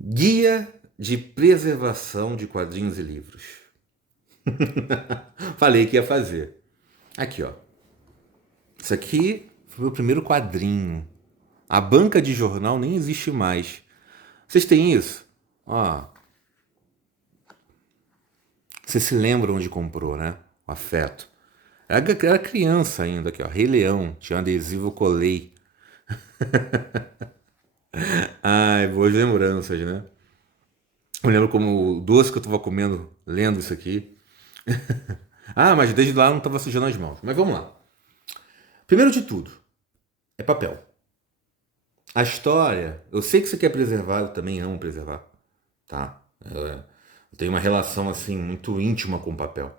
Guia de preservação de quadrinhos e livros. Falei que ia fazer. Aqui, ó. Isso aqui foi o meu primeiro quadrinho. A banca de jornal nem existe mais. Vocês têm isso? Ó. Vocês se lembram onde comprou, né? O afeto. Era criança ainda aqui, ó. Rei Leão. Tinha um adesivo, eu colei. Ai, boas lembranças, né? Eu lembro como o doce que eu tava comendo lendo isso aqui. Ah, mas desde lá eu não tava sujando as mãos. Mas vamos lá. Primeiro de tudo, é papel. A história, eu sei que você quer preservar, eu também amo preservar, tá? Eu tenho uma relação assim muito íntima com o papel.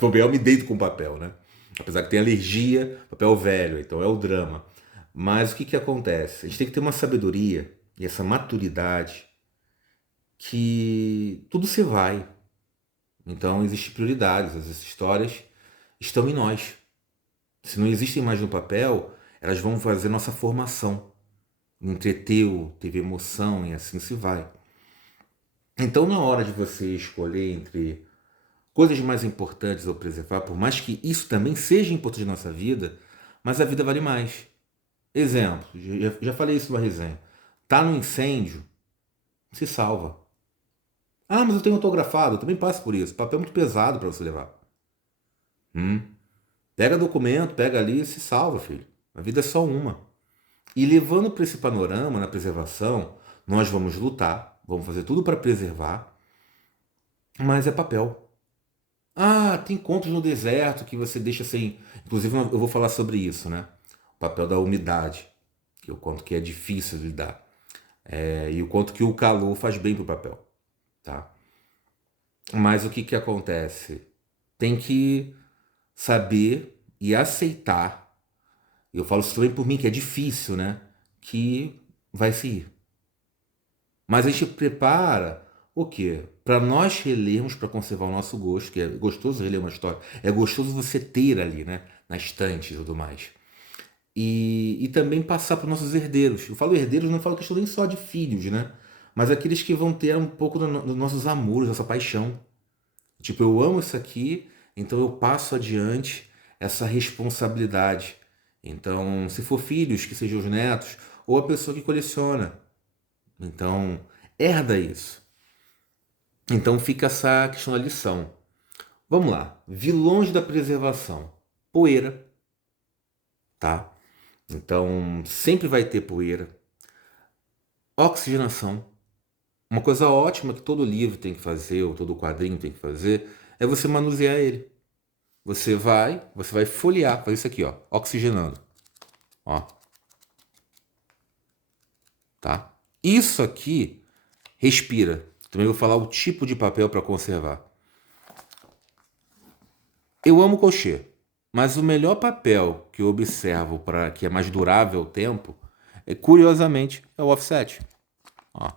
Eu me deito com papel, né? Apesar que tem alergia, papel velho, então é o drama. Mas o que que acontece? A gente tem que ter uma sabedoria e essa maturidade que tudo se vai. Então existem prioridades, as histórias estão em nós. Se não existem mais no papel, elas vão fazer nossa formação. Entreteu, teve emoção e assim se vai. Então, na hora de você escolher entre coisas mais importantes ao preservar, por mais que isso também seja importante na nossa vida, mas a vida vale mais. Exemplo, já falei isso numa resenha. Tá no incêndio, se salva. Ah, mas eu tenho autografado, eu também passo por isso. Papel é muito pesado para você levar. Hum. Pega documento, pega ali e se salva, filho. A vida é só uma. E levando para esse panorama, na preservação, nós vamos lutar, vamos fazer tudo para preservar, mas é papel. Ah, tem contos no deserto que você deixa sem. Inclusive, eu vou falar sobre isso, né? O papel da umidade, que é o quanto que é difícil de lidar. E o quanto que o calor faz bem pro papel, tá? Mas o que que acontece? Tem que saber e aceitar. Eu falo isso também por mim, que é difícil, né? Que vai se ir. Mas a gente prepara o quê? Para nós relermos, para conservar o nosso gosto, que é gostoso reler uma história. É gostoso você ter ali, né? Na estante e tudo mais. E também passar para os nossos herdeiros. Eu falo herdeiros, não falo questão nem só de filhos, né? Mas aqueles que vão ter um pouco dos nossos amores, nossa paixão. Tipo, eu amo isso aqui, então eu passo adiante essa responsabilidade. Então, se for filhos, que sejam os netos, ou a pessoa que coleciona. Então, herda isso. Então fica essa questão da lição. Vamos lá. Vilões da preservação. Poeira, tá? Então sempre vai ter poeira. Oxigenação. Uma coisa ótima que todo livro tem que fazer, ou todo quadrinho tem que fazer, é você manusear ele. Você vai folhear, faz isso aqui, ó, oxigenando. Ó, tá? Isso aqui respira. Também vou falar o tipo de papel para conservar. Eu amo crochê, mas o melhor papel que eu observo para que é mais durável o tempo, curiosamente, é o offset. Ó.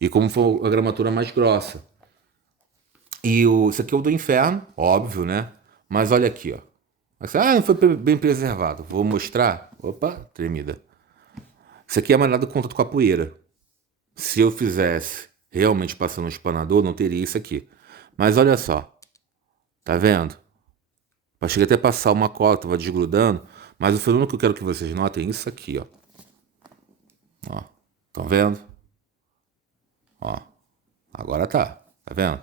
E como for a gramatura mais grossa. Isso aqui é o do inferno, óbvio, né? Mas olha aqui, ó. Ah, não foi bem preservado. Vou mostrar. Opa, tremida. Isso aqui é manado contato com a poeira. Se eu fizesse realmente passando um espanador, não teria isso aqui. Mas olha só. Tá vendo? Eu cheguei até a passar uma cola, tava desgrudando. Mas o fenômeno que eu quero que vocês notem é isso aqui, ó. Ó. Estão vendo? Ó. Agora tá. Tá vendo?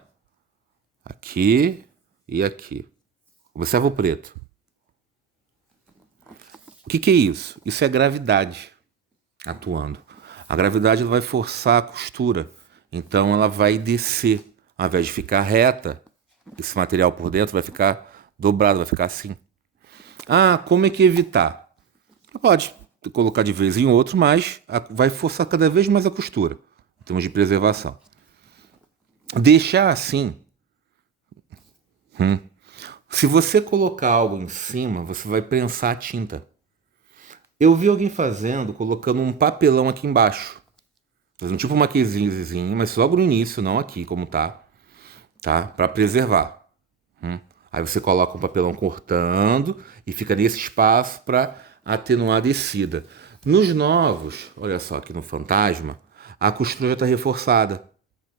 Aqui e aqui. Observa o preto. O que que é isso? Isso é gravidade atuando. A gravidade ela vai forçar a costura. Então ela vai descer. Ao invés de ficar reta, esse material por dentro vai ficar dobrado, vai ficar assim. Ah, como é que evitar? Pode colocar de vez em outro, mas vai forçar cada vez mais a costura, em termos de preservação. Deixar assim. Se você colocar algo em cima, você vai prensar a tinta. Eu vi alguém fazendo, colocando um papelão aqui embaixo. Fazendo tipo uma casezinha, mas logo no início, não aqui como tá? Para preservar. Aí você coloca um papelão cortando e fica nesse espaço para atenuar a descida. Nos novos, olha só aqui no Fantasma, a costura já está reforçada.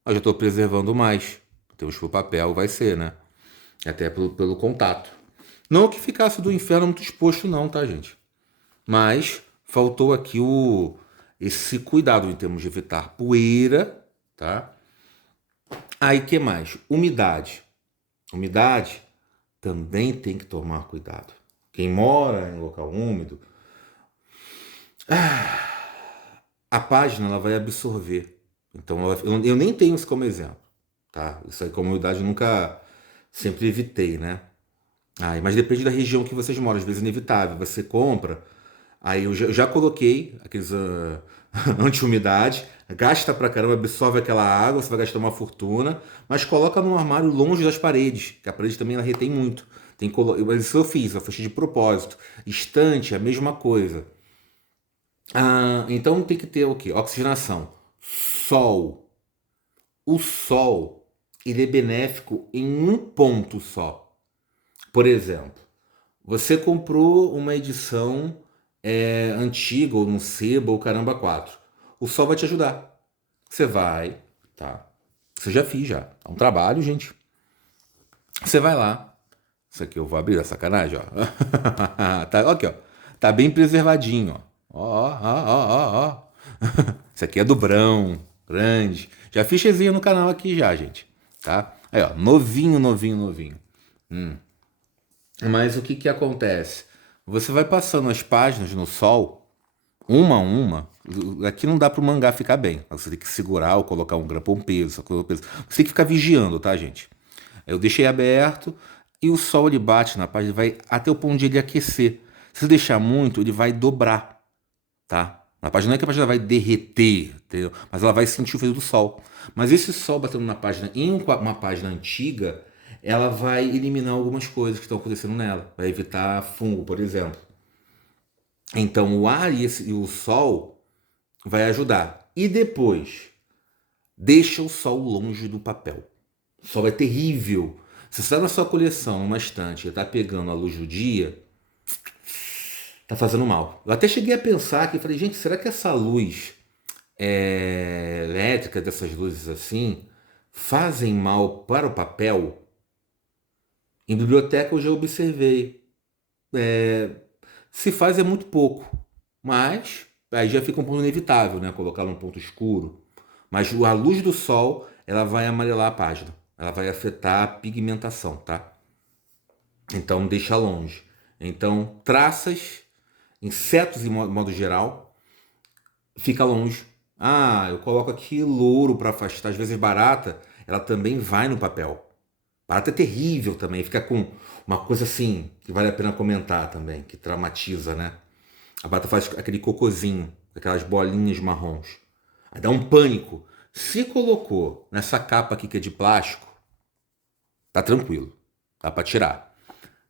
Eu já estou preservando mais. Então, o papel vai ser, né? Até pelo contato. Não que ficasse do inferno muito exposto, não, tá, gente? Mas faltou aqui esse cuidado em termos de evitar poeira, tá? Aí, que mais? Umidade. Umidade também tem que tomar cuidado. Quem mora em local úmido, a página ela vai absorver. Então, eu nem tenho isso como exemplo, tá? Isso aí, como umidade, eu nunca, sempre evitei, né? Mas depende da região que vocês moram, às vezes é inevitável. Você compra, aí eu já coloquei aqueles anti-umidade, gasta pra caramba, absorve aquela água, você vai gastar uma fortuna, mas coloca num armário longe das paredes, que a parede também ela retém muito. Mas isso eu fiz, eu fechei de propósito. Estante, a mesma coisa. Então tem que ter o quê? Oxigenação. Sol. O sol, ele é benéfico em um ponto só. Por exemplo, você comprou uma edição antiga, ou no sebo, ou caramba 4. O sol vai te ajudar. Você vai, tá? Isso eu já fiz já. É um trabalho, gente. Você vai lá. Isso aqui eu vou abrir a sacanagem, ó. Tá, aqui, ó. Tá bem preservadinho, ó. Ó, ó, ó, ó, ó. Isso aqui é do Brão, grande. Já fiz resenha no canal aqui já, gente. Tá? Aí, ó, novinho, novinho, novinho. Mas o que que acontece? Você vai passando as páginas no sol, uma a uma. Aqui não dá para o mangá ficar bem. Você tem que segurar ou colocar um grampo, um peso, peso. Você tem que ficar vigiando, tá, gente? Eu deixei aberto e o sol ele bate na página, vai até o ponto de ele aquecer. Se você deixar muito, ele vai dobrar, tá? Na página não é que a página vai derreter, entendeu? Mas ela vai sentir o frio do sol. Mas esse sol batendo na página, em uma página antiga, ela vai eliminar algumas coisas que estão acontecendo nela. Vai evitar fungo, por exemplo. Então o ar e o sol vai ajudar. E depois, deixa o sol longe do papel. O sol é terrível. Se você está na sua coleção, numa estante, e está pegando a luz do dia, tá fazendo mal. Eu até cheguei a pensar que falei, gente, será que essa luz elétrica, dessas luzes assim, fazem mal para o papel? Em biblioteca eu já observei. Se faz é muito pouco, mas aí já fica um ponto inevitável, né? Colocar num ponto escuro. Mas a luz do sol, ela vai amarelar a página. Ela vai afetar a pigmentação, tá? Então deixa longe. Então traças, insetos em modo geral, fica longe. Eu coloco aqui louro para afastar. Às vezes barata, ela também vai no papel. Barata é terrível também, fica com uma coisa assim que vale a pena comentar também, que traumatiza, né? A barata faz aquele cocôzinho, aquelas bolinhas marrons. Aí dá um pânico. Se colocou nessa capa aqui que é de plástico, tá tranquilo, dá para tirar.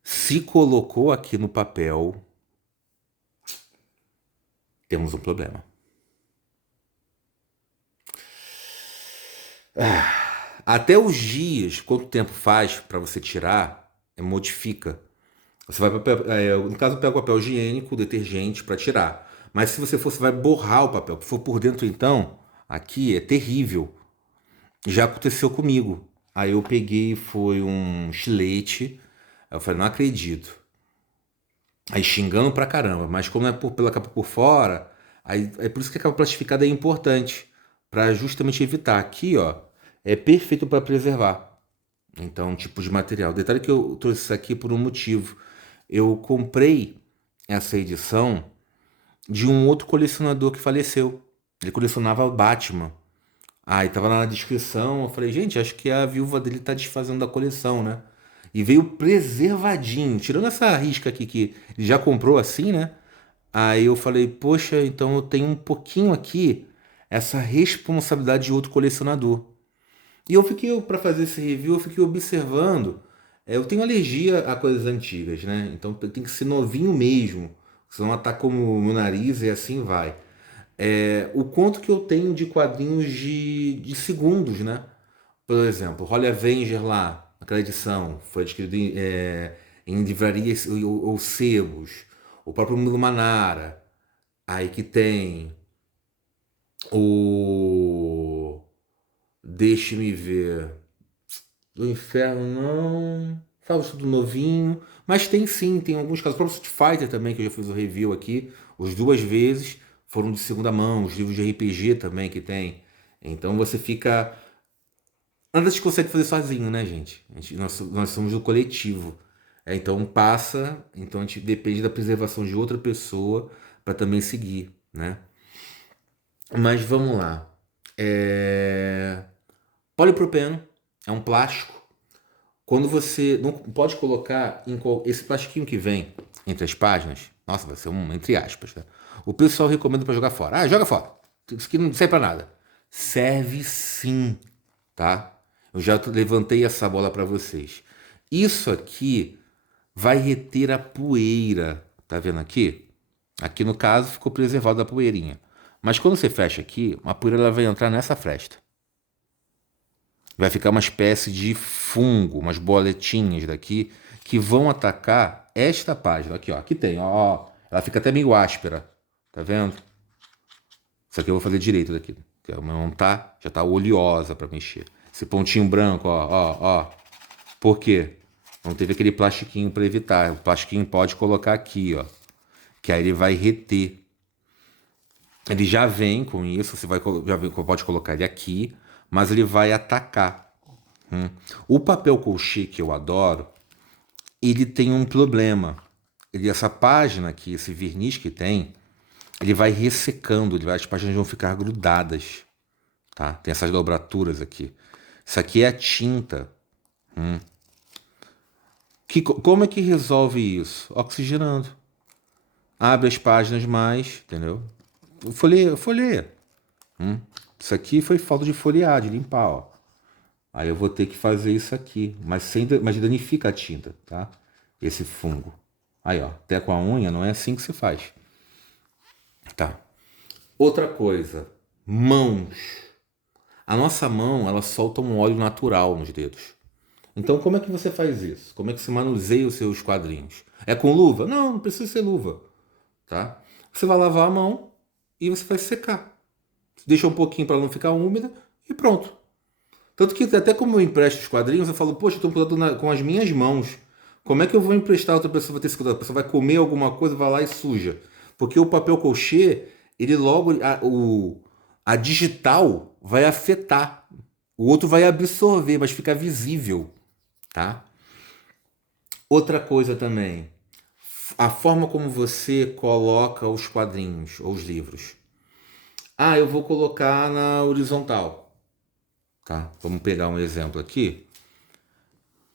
Se colocou aqui no papel, temos um problema. Até os dias, quanto tempo faz para você tirar, modifica. Você vai, no caso, pega o papel higiênico, detergente para tirar. Mas se você for, você vai borrar o papel. Se for por dentro, então, aqui é terrível. Já aconteceu comigo. Aí eu peguei, foi um estilete. Aí eu falei, não acredito. Aí xingando pra caramba. Mas como é pela capa por fora, aí é por isso que a capa plastificada é importante. Para justamente evitar. Aqui, ó, é perfeito para preservar. Então, tipo de material. Detalhe que eu trouxe isso aqui por um motivo. Eu comprei essa edição de um outro colecionador que faleceu. Ele colecionava Batman. E tava lá na descrição. Eu falei, gente, acho que a viúva dele tá desfazendo da coleção, né? E veio preservadinho, tirando essa risca aqui que ele já comprou assim, né? Aí eu falei, poxa, então eu tenho um pouquinho aqui essa responsabilidade de outro colecionador. E eu fiquei, para fazer esse review, eu fiquei observando. Eu tenho alergia a coisas antigas, né? Então tem que ser novinho mesmo. Senão ataca o meu nariz e assim vai. O quanto que eu tenho de quadrinhos de segundos, né? Por exemplo, Holly Avenger lá, aquela edição, foi adquirido em livrarias ou sebos. O próprio Milo Manara. Aí que tem Deixe-me ver. Do Inferno não. Fausto do Novinho. Mas tem sim, tem alguns casos. O próprio Street Fighter também, que eu já fiz o review aqui. As duas vezes foram de segunda mão. Os livros de RPG também que tem. Então você fica. Nada a gente consegue fazer sozinho, né, gente? Nós somos do coletivo. Então passa. Então a gente depende da preservação de outra pessoa para também seguir, né? Mas vamos lá. Polipropeno é um plástico. Quando você não pode colocar esse plastiquinho que vem entre as páginas, nossa, vai ser um entre aspas, tá? O pessoal recomenda para jogar fora. Ah, joga fora. Isso aqui não serve para nada. Serve sim, tá? Eu já levantei essa bola para vocês. Isso aqui vai reter a poeira, tá vendo aqui? Aqui no caso ficou preservado a poeirinha. Mas quando você fecha aqui, a poeira ela vai entrar nessa fresta. Vai ficar uma espécie de fungo, umas boletinhas daqui que vão atacar esta página. Aqui, ó. Aqui tem, ó. Ela fica até meio áspera. Tá vendo? Isso aqui eu vou fazer direito daqui. Não tá, já tá oleosa para mexer. Esse pontinho branco, ó. Por quê? Não teve aquele plastiquinho para evitar. O plastiquinho pode colocar aqui, ó. Que aí ele vai reter. Ele já vem com isso, pode colocar ele aqui, mas ele vai atacar. O papel colchê que eu adoro, ele tem um problema. Essa página aqui, esse verniz que tem, ele vai ressecando, as páginas vão ficar grudadas, tá? Tem essas dobraturas aqui. Isso aqui é a tinta. Como é que resolve isso? Oxigenando. Abre as páginas mais, entendeu? Folheia. Isso aqui foi falta de folhear, de limpar, ó. Aí eu vou ter que fazer isso aqui, mas danifica a tinta, tá? Esse fungo. Aí, ó, até com a unha não é assim que se faz. Tá. Outra coisa, mãos. A nossa mão, ela solta um óleo natural nos dedos. Então, como é que você faz isso? Como é que você manuseia os seus quadrinhos? É com luva? Não, não precisa ser luva, tá? Você vai lavar a mão e você vai secar. Deixa um pouquinho para não ficar úmida e pronto. Tanto que até como eu empresto os quadrinhos, eu falo, poxa, eu estou empurrando com as minhas mãos. Como é que eu vou emprestar outra pessoa vai ter esse cuidado? A pessoa vai comer alguma coisa, vai lá e suja. Porque o papel colchê, ele logo, a digital vai afetar. O outro vai absorver, mas fica visível, tá? Outra coisa também, a forma como você coloca os quadrinhos ou os livros. Ah, eu vou colocar na horizontal, tá? Vamos pegar um exemplo aqui.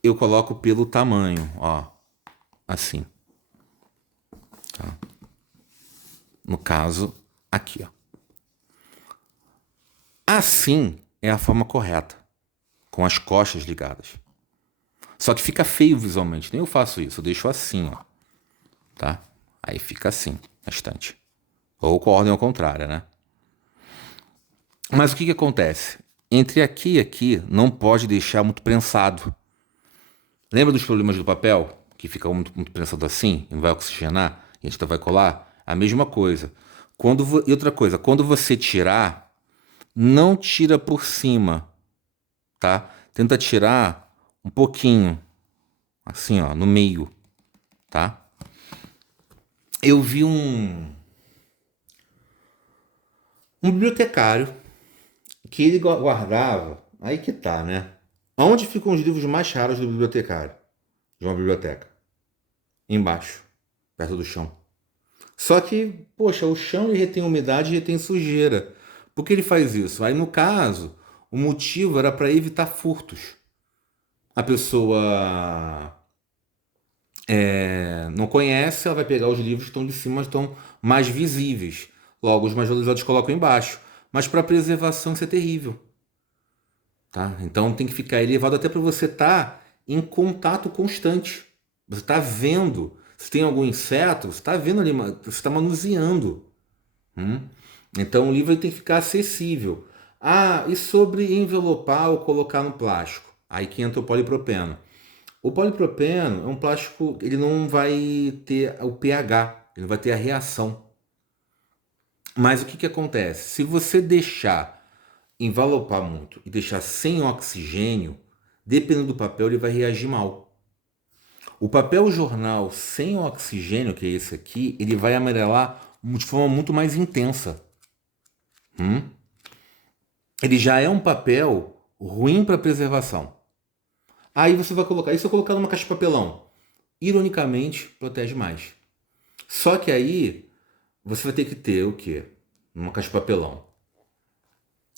Eu coloco pelo tamanho, ó, assim, tá? No caso, aqui, ó. Assim é a forma correta, com as costas ligadas. Só que fica feio visualmente, nem eu faço isso, eu deixo assim, ó, tá? Aí fica assim, na estante. Ou com a ordem ao contrário, né? Mas o que acontece? Entre aqui e aqui, não pode deixar muito prensado. Lembra dos problemas do papel? Que fica muito prensado assim, não vai oxigenar, e a gente vai colar? A mesma coisa. E outra coisa, quando você tirar, não tira por cima, tá? Tenta tirar um pouquinho, assim, ó, no meio, tá? Eu vi um bibliotecário que ele guardava, aí que tá, né? Onde ficam os livros mais raros do bibliotecário? De uma biblioteca? Embaixo, perto do chão. Só que, poxa, o chão ele retém umidade e retém sujeira. Por que ele faz isso? Aí, no caso, o motivo era para evitar furtos. A pessoa não conhece, ela vai pegar os livros que estão de cima, estão mais visíveis. Logo, os mais valorizados colocam embaixo. Mas para preservação isso é terrível. Tá? Então tem que ficar elevado até para você estar em contato constante. Você está vendo. Se tem algum inseto, você está vendo ali, você está manuseando. Então o livro tem que ficar acessível. Ah, e sobre envelopar ou colocar no plástico? Aí que entra o polipropeno. O polipropeno é um plástico, ele não vai ter o pH, ele não vai ter a reação. Mas o que acontece? Se você deixar envelopar muito e deixar sem oxigênio, dependendo do papel, ele vai reagir mal. O papel jornal sem oxigênio, que é esse aqui, ele vai amarelar de forma muito mais intensa. Ele já é um papel ruim para preservação. Aí você vai colocar, isso eu colocar numa caixa de papelão. Ironicamente, protege mais. Só que aí você vai ter que ter o quê? Numa caixa de papelão.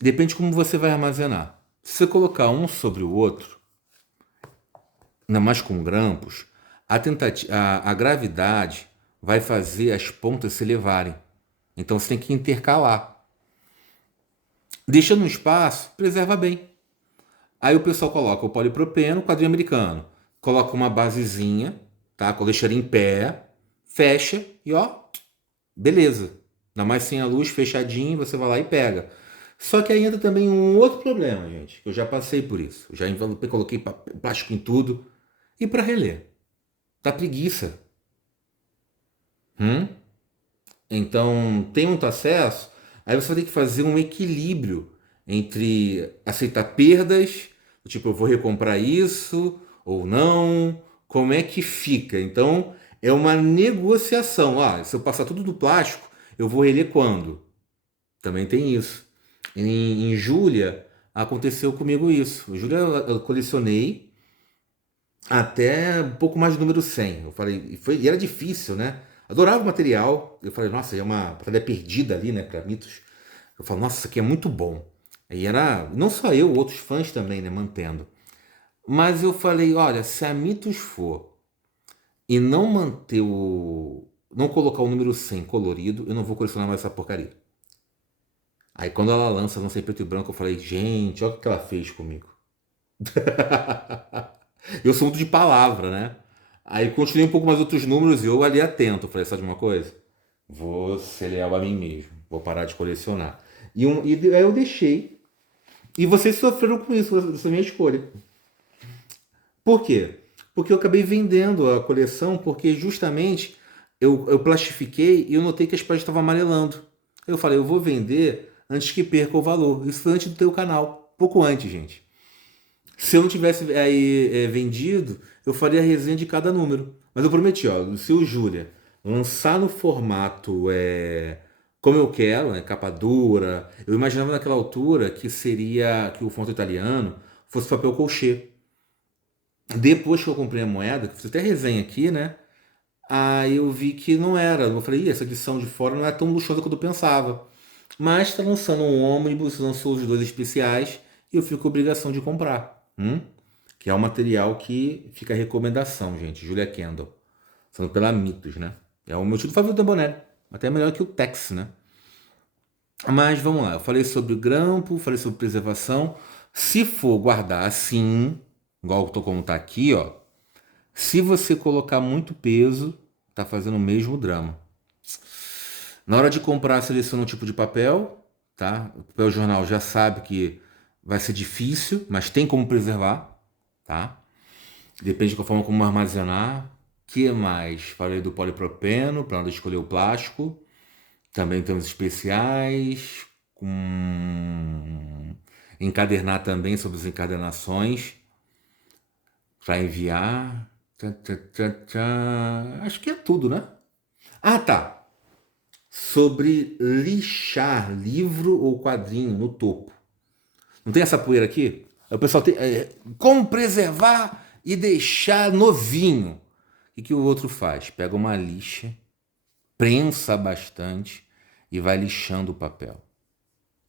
Depende de como você vai armazenar. Se você colocar um sobre o outro, ainda mais com grampos, a gravidade vai fazer as pontas se elevarem. Então você tem que intercalar. Deixando um espaço, preserva bem. Aí o pessoal coloca o polipropeno, quadrinho americano. Coloca uma basezinha, tá? Deixa ele em pé, fecha e ó, beleza. Ainda mais sem a luz, fechadinho, você vai lá e pega. Só que aí entra também um outro problema, gente. Que eu já passei por isso. Eu já envelopei, coloquei plástico em tudo. E para reler? Dá preguiça. Então, tem muito acesso, aí você vai ter que fazer um equilíbrio entre aceitar perdas, tipo, eu vou recomprar isso ou não, como é que fica? Então, é uma negociação. Ah, se eu passar tudo do plástico, eu vou reler quando? Também tem isso. Em Júlia, aconteceu comigo isso. Júlia, eu colecionei até um pouco mais do número 100. Eu falei, e era difícil, né? Adorava o material. Eu falei, nossa, é uma batalha perdida ali, né, para mitos. Eu falo, nossa, isso aqui é muito bom. E era, não só eu, outros fãs também, né, mantendo. Mas eu falei, olha, se a Mitos for e não manter o. Não colocar o número 100 colorido, eu não vou colecionar mais essa porcaria. Aí quando ela lança em preto e branco, eu falei, gente, olha o que ela fez comigo. Eu sou muito de palavra, né? Aí continuei um pouco mais outros números e eu ali atento. Falei, sabe de uma coisa? Vou ser leal a mim mesmo. Vou parar de colecionar. E aí eu deixei. E vocês sofreram com isso, essa minha escolha. Por quê? Porque eu acabei vendendo a coleção porque justamente eu plastifiquei e eu notei que as páginas estavam amarelando. Eu falei, eu vou vender antes que perca o valor. Isso foi antes do teu canal. Pouco antes, gente. Se eu não tivesse aí vendido, eu faria a resenha de cada número. Mas eu prometi, ó, se o Júlia lançar no formato como eu quero, né, capa dura, eu imaginava naquela altura que seria que o fonte italiano fosse papel colchê. Depois que eu comprei a moeda, que fiz até resenha aqui, né? Aí eu vi que não era. Eu falei, essa edição de fora não é tão luxuosa quanto eu pensava. Mas está lançando um ônibus, lançou os dois especiais e eu fico com a obrigação de comprar. Que é um material que fica a recomendação, gente. Julia Kendall. Sendo pela Mitos, né? É o meu título favorito da Bonelli. Até melhor que o Tex, né? Mas vamos lá. Eu falei sobre o grampo, falei sobre preservação. Se for guardar assim, igual eu tô como tá aqui, ó. Se você colocar muito peso, tá fazendo o mesmo drama. Na hora de comprar, seleciona um tipo de papel, tá? O papel jornal já sabe que vai ser difícil, mas tem como preservar, tá? Depende da forma como armazenar. Que mais? Falei do polipropeno, para onde escolher o plástico. Também temos especiais. Encadernar também sobre as encadernações. Para enviar. Tchá, tchá, tchá, tchá. Acho que é tudo, né? Ah, tá. Sobre lixar livro ou quadrinho no topo. Não tem essa poeira aqui? O pessoal tem. Como preservar e deixar novinho? O que o outro faz? Pega uma lixa, prensa bastante e vai lixando o papel.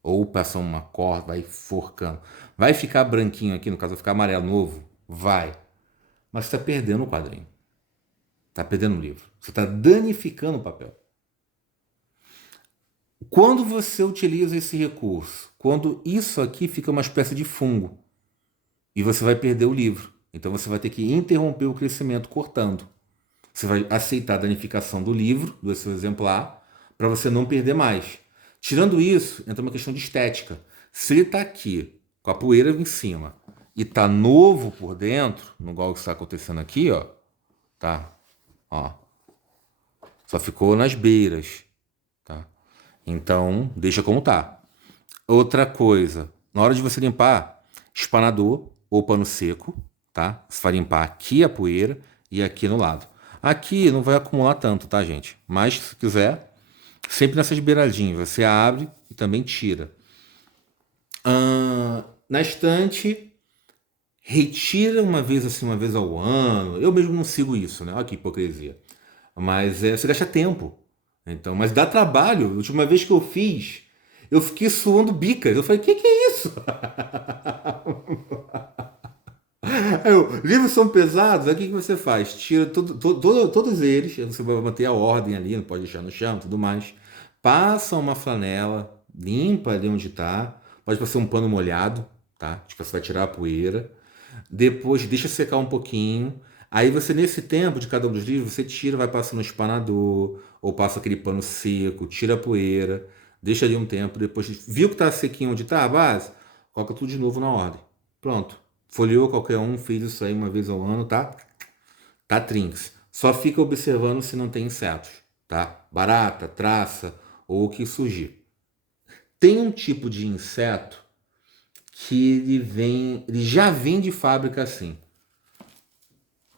Ou passa uma corda, vai forcando. Vai ficar branquinho aqui, no caso, vai ficar amarelo novo? Vai. Mas você está perdendo o quadrinho. Está perdendo o livro. Você está danificando o papel. Quando você utiliza esse recurso? Quando isso aqui fica uma espécie de fungo. E você vai perder o livro. Então você vai ter que interromper o crescimento cortando. Você vai aceitar a danificação do livro, do seu exemplar, para você não perder mais. Tirando isso, entra uma questão de estética. Se ele está aqui, com a poeira em cima, e está novo por dentro, no igual que está acontecendo aqui, ó, tá? Ó, só ficou nas beiras, tá? Então, deixa como tá. Outra coisa, Na hora de você limpar, espanador ou pano seco, tá? Você vai limpar aqui a poeira e aqui no lado. Aqui não vai acumular tanto, tá, gente? Mas se quiser, sempre nessas beiradinhas, você abre e também tira. Na estante, retira uma vez assim, uma vez ao ano. Eu mesmo não sigo isso, né? Olha que hipocrisia. Mas você gasta tempo. Então, mas dá trabalho. A última vez que eu fiz, eu fiquei suando bicas. Eu falei, que é isso? Livros são pesados, aí o que você faz? Tira todos eles, você vai manter a ordem ali, não pode deixar no chão e tudo mais. Passa uma flanela, limpa ali onde está. Pode ser um pano molhado, tá? Tipo, você vai tirar a poeira. Depois deixa secar um pouquinho. Aí você, nesse tempo de cada um dos livros, você tira, vai passando no espanador, ou passa aquele pano seco, tira a poeira, deixa ali um tempo, depois viu que tá sequinho onde tá a base, coloca tudo de novo na ordem. Pronto. Folheou qualquer um, fez isso aí uma vez ao ano, tá? Tá trinks. Só fica observando se não tem insetos, tá? Barata, traça ou o que surgir. Tem um tipo de inseto que ele já vem de fábrica assim.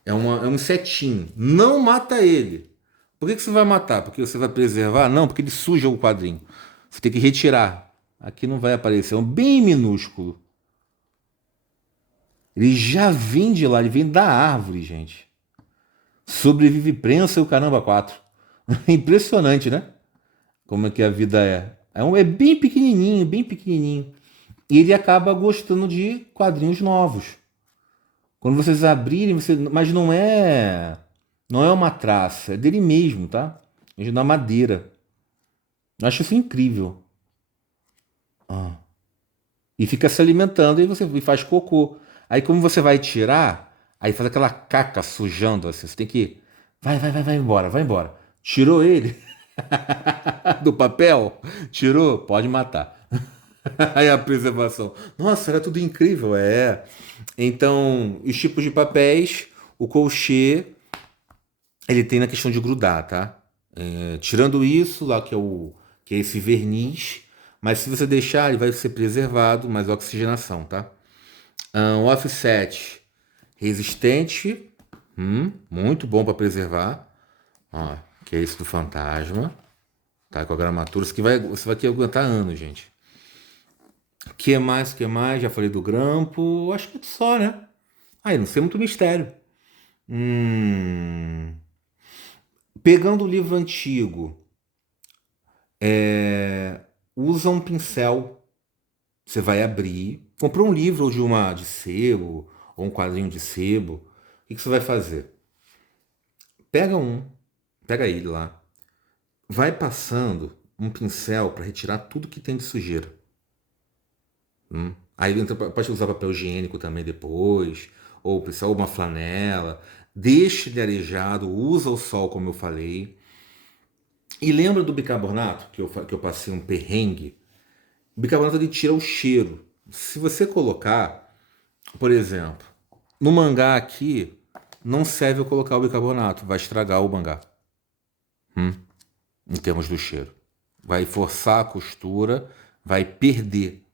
É um insetinho. Não mata ele. Por que você vai matar? Porque você vai preservar? Não, porque ele suja o quadrinho. Você tem que retirar. Aqui não vai aparecer. É um bem minúsculo. Ele já vem de lá, ele vem da árvore, gente. Sobrevive prensa e o caramba quatro. Impressionante, né? Como é que a vida é. É bem pequenininho, bem pequenininho. E ele acaba gostando de quadrinhos novos. Quando vocês abrirem, mas não é uma traça, é dele mesmo, tá? É da madeira. Eu acho isso incrível. Ah. E fica se alimentando e você faz cocô. Aí como você vai tirar, aí faz aquela caca sujando assim. Você tem que vai embora, vai embora. Tirou ele do papel? Tirou? Pode matar. Aí a preservação. Nossa, era tudo incrível, é. Então, os tipos de papéis, o colchê, ele tem na questão de grudar, tá? Tirando isso, lá que é esse verniz, mas se você deixar, ele vai ser preservado, mais oxigenação, tá? O offset resistente, muito bom para preservar, ó, que é esse do fantasma, tá? Com a gramatura, você vai querer aguentar anos, gente. Que mais? Que mais? Já falei do grampo, acho que é só, né? Aí, não sei muito mistério. Pegando o livro antigo, usa um pincel. Você vai abrir, comprou um livro ou de sebo, ou um quadrinho de sebo. O que você vai fazer? Pega pega ele lá, vai passando um pincel para retirar tudo que tem de sujeira. Aí pode usar papel higiênico também depois, ou pincel, ou uma flanela. Deixa ele arejado, usa o sol, como eu falei. E lembra do bicarbonato, que eu passei um perrengue? O bicarbonato ele tira o cheiro. Se você colocar, por exemplo, no mangá aqui, não serve eu colocar o bicarbonato, vai estragar o mangá, em termos do cheiro. Vai forçar a costura, vai perder.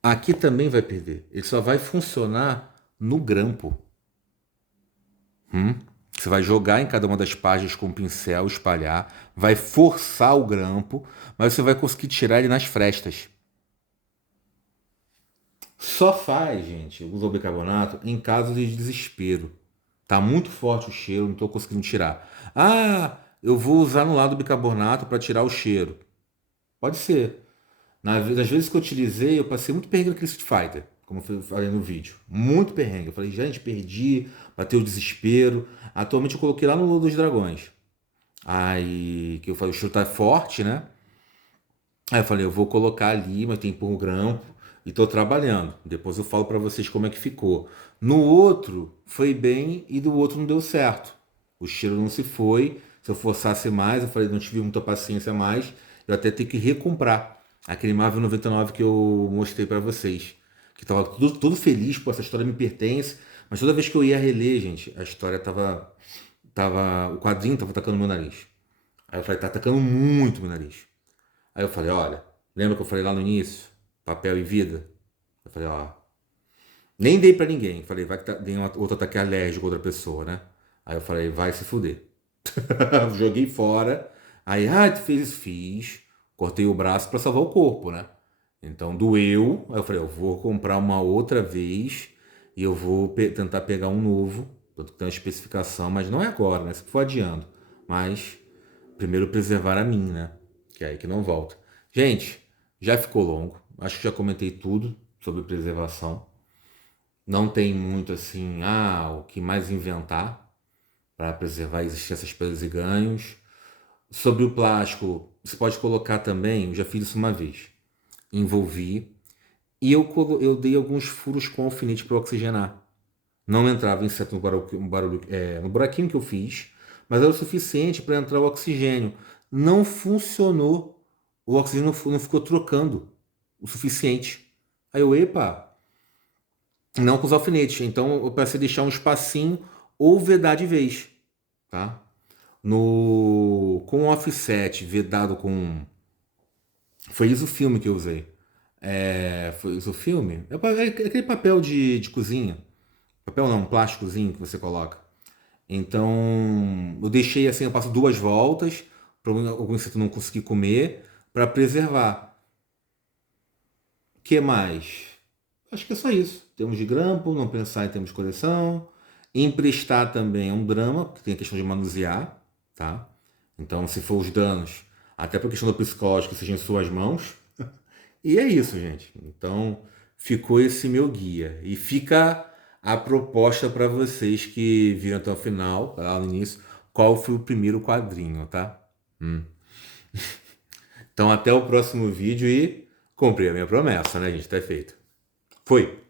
Aqui também vai perder. Ele só vai funcionar no grampo. Você vai jogar em cada uma das páginas com o pincel, espalhar, vai forçar o grampo, mas você vai conseguir tirar ele nas frestas. Só faz, gente, usa o bicarbonato em casos de desespero. Tá muito forte o cheiro, não estou conseguindo tirar. Ah, eu vou usar no lado do bicarbonato para tirar o cheiro. Pode ser. Das vezes que eu utilizei, eu passei muito perrengue no Street Fighter, como eu falei no vídeo. Muito perrengue. Eu falei, gente, perdi, bateu o desespero. Atualmente eu coloquei lá no Lua dos Dragões. Aí, que eu falei, o cheiro tá forte, né? Aí eu falei, eu vou colocar ali, mas tem por um grampo e tô trabalhando. Depois eu falo pra vocês como é que ficou. No outro foi bem e do outro não deu certo. O cheiro não se foi. Se eu forçasse mais, eu falei, não tive muita paciência mais. Eu até tenho que recomprar aquele Marvel 99 que eu mostrei pra vocês. Que tava todo feliz, pô, essa história me pertence. Mas toda vez que eu ia reler, gente, a história o quadrinho tava atacando meu nariz. Aí eu falei, tá atacando muito meu nariz. Aí eu falei, olha, lembra que eu falei lá no início? papel e vida. Eu falei, ó, nem dei pra ninguém. Falei, vai que tem outro ataque alérgico com outra pessoa, né? Aí eu falei, vai se fuder. Joguei fora. Aí, tu fez isso? Fiz. Cortei o braço pra salvar o corpo, né? Então doeu. Aí eu falei, eu vou comprar uma outra vez e eu vou tentar pegar um novo. Tem uma especificação, mas não é agora, né? Se for adiando. Mas primeiro preservar a mim, né? Que é aí que não volta. Gente, já ficou longo. Acho que já comentei tudo sobre preservação. Não tem muito assim, o que mais inventar para preservar. Existem essas perdas e ganhos. Sobre o plástico, você pode colocar também, eu já fiz isso uma vez. Envolvi e eu dei alguns furos com alfinete para oxigenar. Não entrava inseto no buraquinho que eu fiz, mas era o suficiente para entrar o oxigênio. Não funcionou. O oxigênio não ficou trocando o suficiente. Aí eu, epa, não com os alfinetes. Então eu pensei deixar um espacinho ou vedar de vez, tá? Com o offset vedado com. Foi isso o filme que eu usei. Foi isso o filme? É aquele papel de cozinha. Papel não, um plásticozinho que você coloca. Então, eu deixei assim, eu passo 2 voltas para algum inseto não conseguir comer, para preservar. O que mais? Acho que é só isso. Temos de grampo, não pensar em termos de coleção. Emprestar também é um drama, porque tem a questão de manusear, tá? Então, se for os danos, até para a questão do psicológico, seja em suas mãos. E é isso, gente. Então, ficou esse meu guia. E fica a proposta para vocês que viram até o final, lá no início, qual foi o primeiro quadrinho, tá? Então, até o próximo vídeo e cumpri a minha promessa, né, gente? Tá feito. Foi!